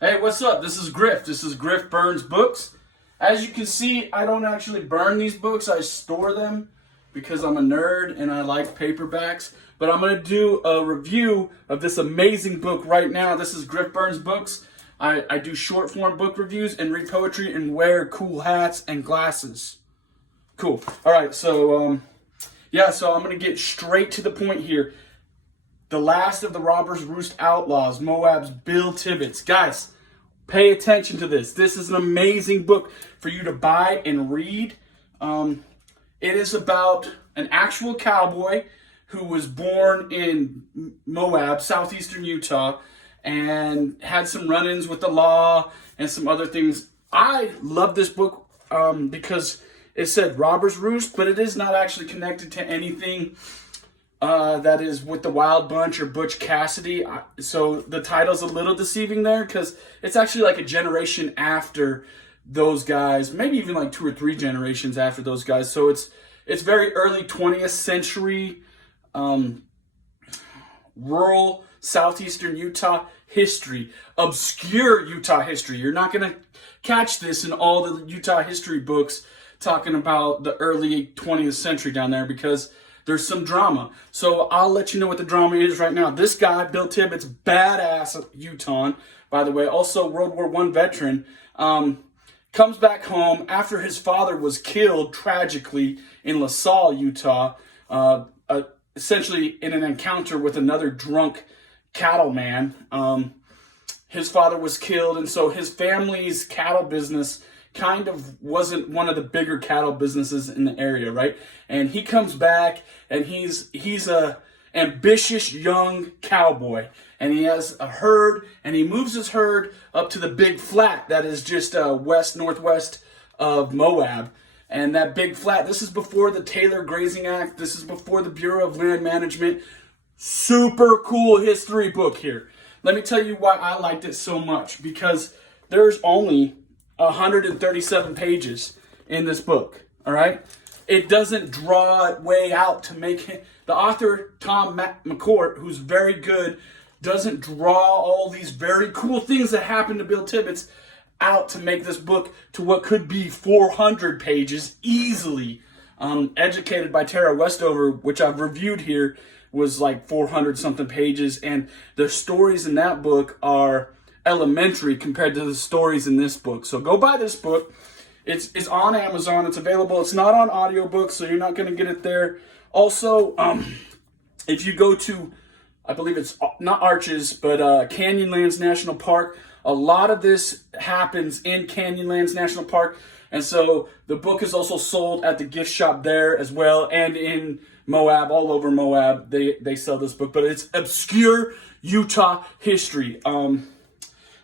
Hey, what's up? This is Griff. This is Griff Burns Books. As you can see, I don't actually burn these books. I store them because I'm a nerd and I like paperbacks. But I'm going to do a review of this amazing book right now. This is Griff Burns Books. I do short form book reviews and read poetry and wear cool hats and glasses. Cool. All right, so I'm going to get straight to the point here. The last of the Robbers Roost outlaws, Moab's Bill Tibbets. Guys, pay attention to this. This is an amazing book for you to buy and read. It is about an actual cowboy who was born in Moab, southeastern Utah, and had some run-ins with the law and some other things. I love this book because it said Robbers Roost, but it is not actually connected to anything that is with the Wild Bunch or Butch Cassidy. So the title's a little deceiving there because it's actually like a generation after those guys, maybe even like 2 or 3 generations after those guys. So it's very early 20th century rural southeastern Utah history, obscure Utah history. You're not going to catch this in all the Utah history books talking about the early 20th century down there because there's some drama. So I'll let you know what the drama is right now. This guy, Bill Tibbets, badass Utahn, by the way, also World War I veteran, comes back home after his father was killed tragically in LaSalle, Utah, essentially in an encounter with another drunk cattleman. His father was killed, and so his family's cattle business kind of wasn't one of the bigger cattle businesses in the area, right? And he comes back, and he's a ambitious young cowboy, and he has a herd, and he moves his herd up to the big flat that is just northwest of Moab. And that big flat, this is before the Taylor Grazing Act. This is before the Bureau of Land Management. Super cool history book here. Let me tell you why I liked it so much. Because there's only 137 pages in this book, all right? It doesn't draw it way out to make it. The author, McCourt, who's very good, doesn't draw all these very cool things that happened to Bill Tibbets out to make this book to what could be 400 pages easily. Educated by Tara Westover, which I've reviewed here, was like 400 something pages, and the stories in that book are elementary compared to the stories in this book. So go buy this book. It's on Amazon. It's available. It's not on audiobook, so you're not going to get it there. Also, if you go to, I believe it's not Arches, but Canyonlands National Park, a lot of this happens in Canyonlands National Park. And so the book is also sold at the gift shop there as well, and in Moab, all over Moab, they sell this book. But it's obscure Utah history.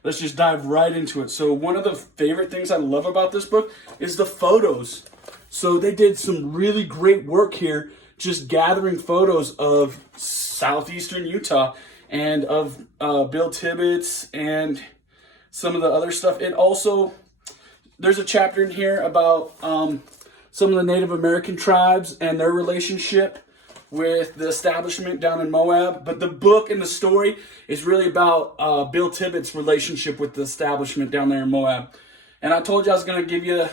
Let's just dive right into it. So one of the favorite things I love about this book is the photos. So they did some really great work here, just gathering photos of southeastern Utah and of Bill Tibbets and some of the other stuff. It also, there's a chapter in here about some of the Native American tribes and their relationship with the establishment down in Moab. But the book and the story is really about Bill Tibbets' relationship with the establishment down there in Moab. And I told you I was going to give you,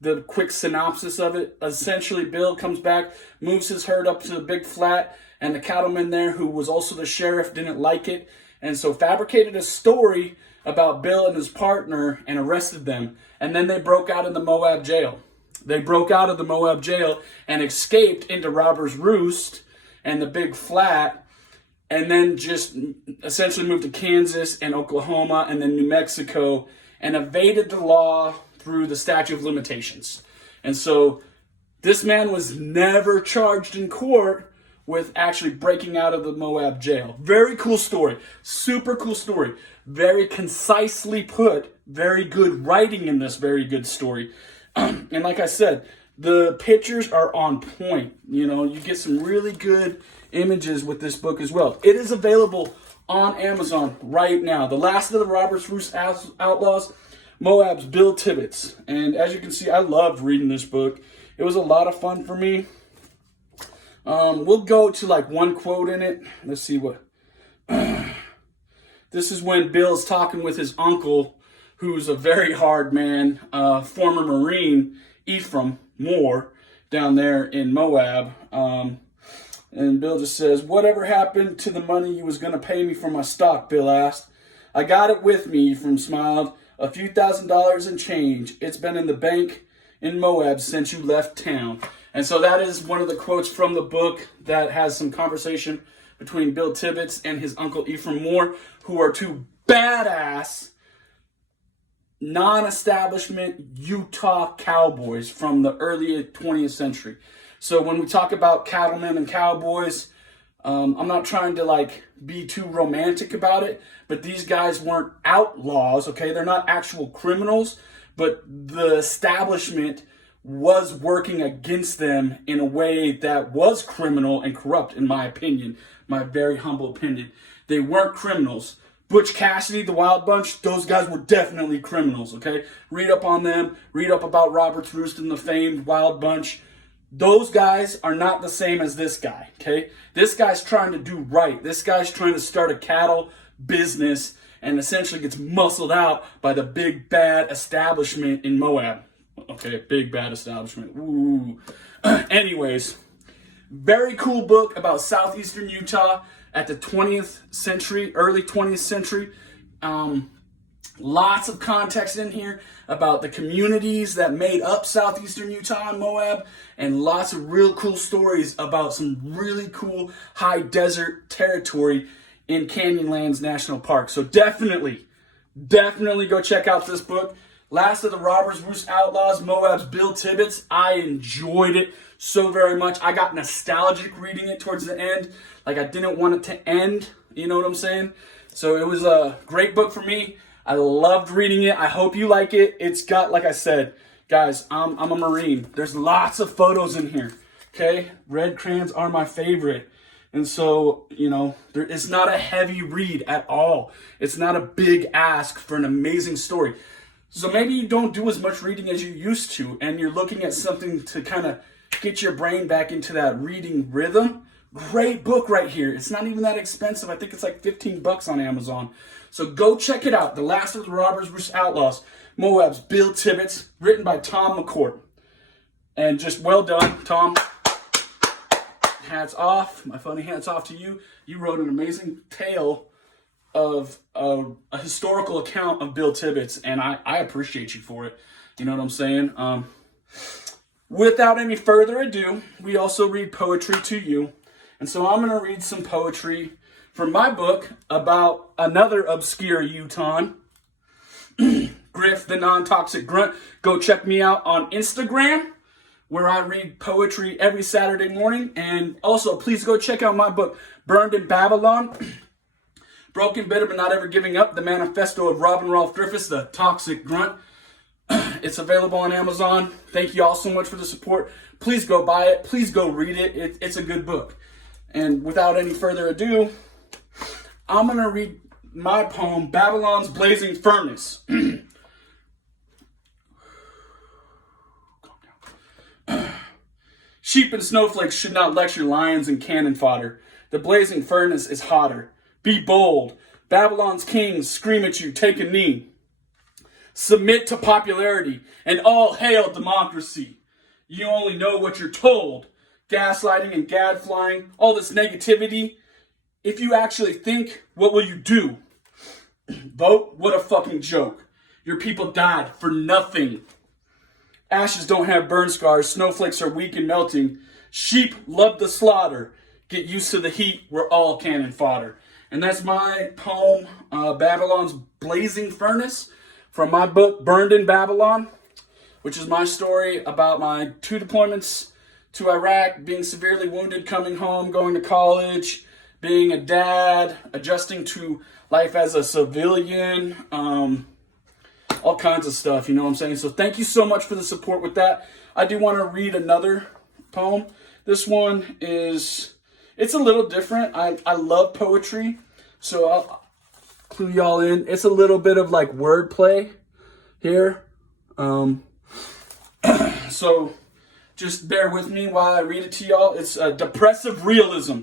the quick synopsis of it. Essentially, Bill comes back, moves his herd up to the big flat, and the cattleman there, who was also the sheriff, didn't like it, and so fabricated a story about Bill and his partner and arrested them. And then they broke out in the Moab jail. They broke out of the Moab jail and escaped into Robbers Roost and the big flat, and then just essentially moved to Kansas and Oklahoma and then New Mexico and evaded the law through the statute of limitations. And so this man was never charged in court with actually breaking out of the Moab jail. Very cool story. Super cool story. Very concisely put. Very good writing in this very good story. And like I said, the pictures are on point. You get some really good images with this book as well. It is available on Amazon right now. The Last of the Robbers Roost Outlaws, Moab's Bill Tibbets. And as you can see, I loved reading this book. It was a lot of fun for me. We'll go to like one quote in it. Let's see what. This is when Bill's talking with his uncle, who's a very hard man, former Marine, Ephraim Moore, down there in Moab. And Bill just says, "Whatever happened to the money you was going to pay me for my stock?" Bill asked. "I got it with me," Ephraim smiled. "A few $1,000s in change. It's been in the bank in Moab since you left town." And so that is one of the quotes from the book that has some conversation between Bill Tibbetts and his uncle Ephraim Moore, who are two badass non-establishment Utah cowboys from the early 20th century. So when we talk about cattlemen and cowboys, I'm not trying to be too romantic about it, but these guys weren't outlaws, okay? They're not actual criminals, but the establishment was working against them in a way that was criminal and corrupt, in my opinion, my very humble opinion. They weren't criminals. Butch Cassidy, the Wild Bunch, those guys were definitely criminals, okay? Read up on them. Read up about Robbers Roost and the famed Wild Bunch. Those guys are not the same as this guy, okay? This guy's trying to do right. This guy's trying to start a cattle business and essentially gets muscled out by the big bad establishment in Moab. Okay, big bad establishment. Ooh. Anyways, very cool book about southeastern Utah at the 20th century, early 20th century. Lots of context in here about the communities that made up southeastern Utah and Moab, and lots of real cool stories about some really cool high desert territory in Canyonlands National Park. So definitely go check out this book. Last of the Robbers Roost Outlaws, Moab's Bill Tibbetts. I enjoyed it so very much. I got nostalgic reading it towards the end. I didn't want it to end. You know what I'm saying? So it was a great book for me. I loved reading it. I hope you like it. It's got, like I said, guys, I'm a Marine. There's lots of photos in here. Okay? Red crayons are my favorite. And so, it's not a heavy read at all. It's not a big ask for an amazing story. So maybe you don't do as much reading as you used to, and you're looking at something to kind of get your brain back into that reading rhythm. Great book right here. It's not even that expensive. I think it's like $15 on Amazon. So go check it out. The Last of the Robbers Roost Outlaws, Moab's Bill Tibbetts, written by Tom McCourt. And just well done, Tom. Hats off. My funny hats off to you. You wrote an amazing tale of a historical account of Bill Tibbetts, and I appreciate you for it. You know what I'm saying? Without any further ado, we also read poetry to you. And so I'm going to read some poetry from my book about another obscure Utahn, Griff, the non-toxic grunt. Go check me out on Instagram, where I read poetry every Saturday morning. And also, please go check out my book, Burned in Babylon, Broken, Bitter, But Not Ever Giving Up, the manifesto of Robin Rolfe Griffiths, the toxic grunt. It's available on Amazon. Thank you all so much for the support. Please go buy it. Please go read it. It's a good book. And without any further ado, I'm going to read my poem, Babylon's Blazing Furnace. Sheep and snowflakes should not lecture lions and cannon fodder. The blazing furnace is hotter. Be bold. Babylon's kings scream at you, take a knee. Submit to popularity and all hail democracy. You only know what you're told. Gaslighting and gadflying, all this negativity. If you actually think, what will you do? Vote? What a fucking joke. Your people died for nothing. Ashes don't have burn scars. Snowflakes are weak and melting. Sheep love the slaughter. Get used to the heat. We're all cannon fodder. And that's my poem, Babylon's Blazing Furnace, from my book, Burned in Babylon, which is my story about my 2 deployments to Iraq, being severely wounded, coming home, going to college, being a dad, adjusting to life as a civilian, all kinds of stuff, you know what I'm saying? So thank you so much for the support with that. I do want to read another poem. This one is, it's a little different. I love poetry, so I'll clue y'all in. It's a little bit of wordplay here. So just bear with me while I read it to y'all. It's depressive realism.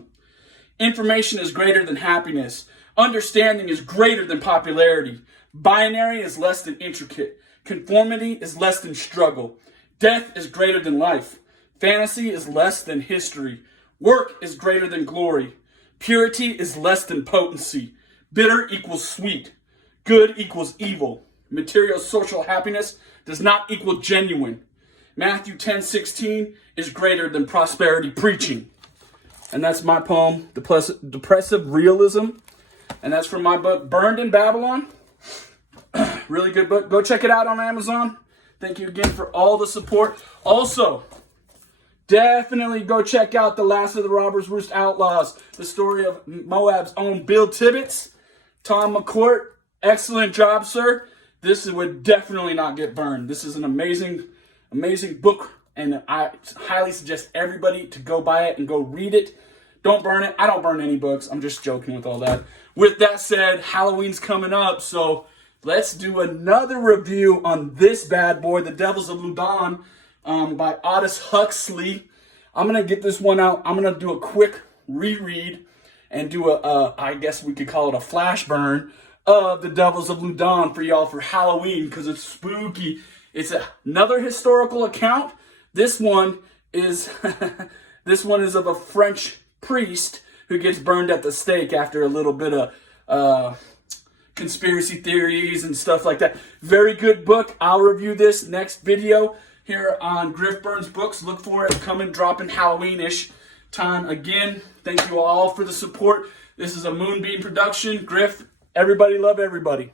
Information is greater than happiness. Understanding is greater than popularity. Binary is less than intricate. Conformity is less than struggle. Death is greater than life. Fantasy is less than history. Work is greater than glory. Purity is less than potency. Bitter equals sweet. Good equals evil. Material social happiness does not equal genuine. Matthew 10:16 is greater than prosperity preaching. And that's my poem, Depressive Realism. And that's from my book, Burned in Babylon. Really good book. Go check it out on Amazon. Thank you again for all the support. Also, definitely go check out The Last of the Robbers Roost Outlaws, the story of Moab's own Bill Tibbetts. Tom McCourt, excellent job, sir. This would definitely not get burned. This is an amazing book, and I highly suggest everybody to go buy it and go read it. Don't burn it. I don't burn any books. I'm just joking with all that. With that said, Halloween's coming up, so let's do another review on this bad boy, The Devils of Loudun, by Aldous Huxley. I'm going to get this one out. I'm going to do a quick reread and do I guess we could call it a flash burn of The Devils of Loudun for y'all for Halloween, because it's spooky. It's another historical account. This one is of a French priest who gets burned at the stake after a little bit of conspiracy theories and stuff like that. Very good book. I'll review this next video here on Griff Burns Books. Look for it coming, dropping Halloween-ish time. Again, thank you all for the support. This is a Moonbeam production. Griff, everybody love everybody.